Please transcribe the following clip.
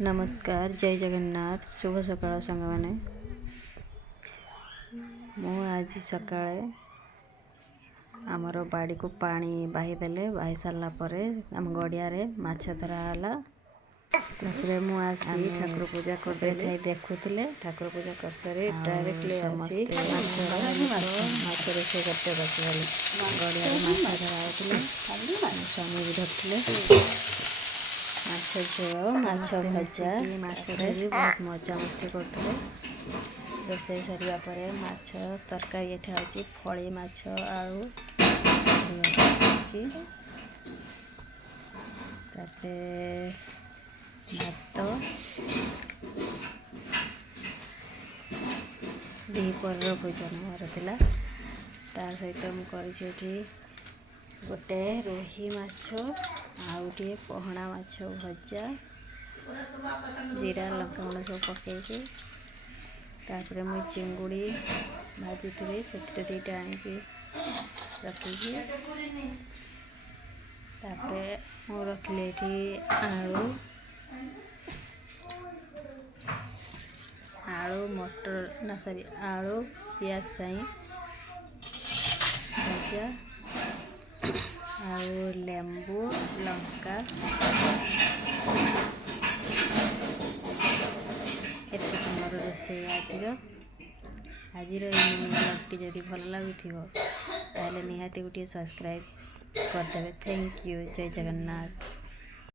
नमस्कार जय जगन्नाथ शुभ सकाळ सांग मैंने मु आज सकाळे आमर बाड़ी को पानी बाहीदेले बाही सारा पर आम गड़िया माछ धराला मु आसी ठाकुर पूजा कर देखुले ठाकुर पूजा कर सारी डायरेक्टली आसी माछ रोषे करते बसगले गड़िया माछ धरा स्वामी भी धरते माछ झोल माछ भजा माछरे बहुत मजा मस्ती करते रोषे सरिया पर माछ तरकारी एठा अछि फळी माछ आलू ताते भात दीपर भोजन मोर थिला ता सहित मु करिछि गोटे रोही माछ आउटे पहणा माछ भजा जीरा लंका गुंड सब पकईकि तापर मुझे चिंगुड़ी भाजी थी से दीटा आनिकी रखी तापर मु रखिले आलू आलू मटर ना सॉरी आलू प्याज साई भजा आलू लेंबू लंका एत मोर रोषे आज ब्लॉगटी जदि भल लगुव ताले निहाती गोटे सब्सक्राइब करदे। थैंक यू जय जगन्नाथ।